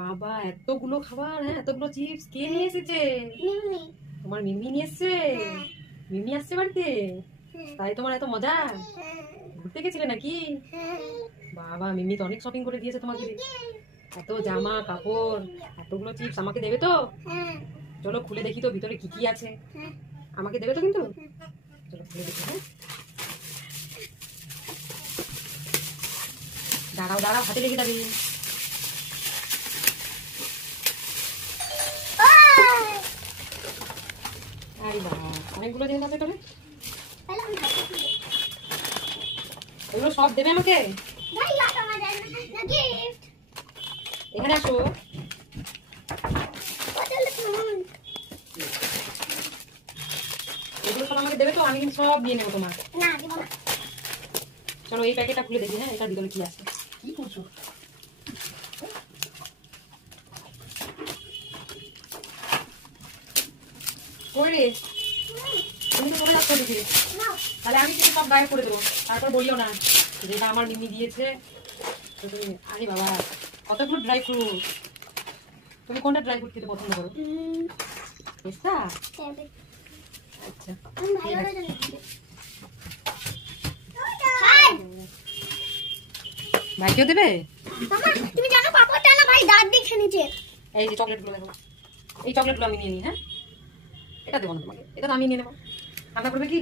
বাবা এতগুলো খাবার, হ্যাঁ এতগুলো চিপস কে নিয়ে এসেছে? তোমার মিমি নিয়ে এসছে? মিমি আসছে বাড়িতে, তাই তোমার এত মজা? ঘুরতে গেছিলে নাকি? বাবা মিমি তো অনেক শপিং করে দিয়েছে তোমাকে, এত জামা কাপড়, এতগুলো চিপস আমাকে দেবে তো? চলো খুলে দেখি তো ভিতরে কি কি আছে, আমাকে দেবে তো কিন্তু? চলো খুলে দেখি। হ্যাঁ দাঁড়াও দাঁড়াও, হাতে লেগে যাবে। আরে বাবা অনেকগুলো জিনিস আছে তোরে, এগুলো সব দেবে আমাকে? এখানে আসো। এগুলো সব আমাকে দেবে তো? আমি কিন্তু সব নিয়ে নেবো তোমার। চলো এই প্যাকেটটা খুলে দেখি, হ্যাঁ এটার ভিতরে কি আছে। কি করছো? করে তুমি তো চলে যাচ্ছ দেখি, তাহলে আমি কিন্তু সব গায়ে করে দেবো, তারপর বলিও না যেটা আমার মিমি দিয়েছে। তুমি আরে বাবা কতগুলো ড্রাই ফ্রুট, তুমি কোনটা ড্রাই ফ্রুট খেতে পছন্দ করো? পেস্তা? আচ্ছা ভাইকেও দেবে? তুমি জানো পাপড়টা না ভাই দাঁত দিয়ে খেয়ে নিয়েছে। এই যে চকলেটগুলো দেখো, এই চকলেটগুলো আমি নিয়ে নিই। হ্যাঁ এটা দেবো না তোমাকে, এটা তো আমি নিয়ে নেবো। রান্না করবে কি?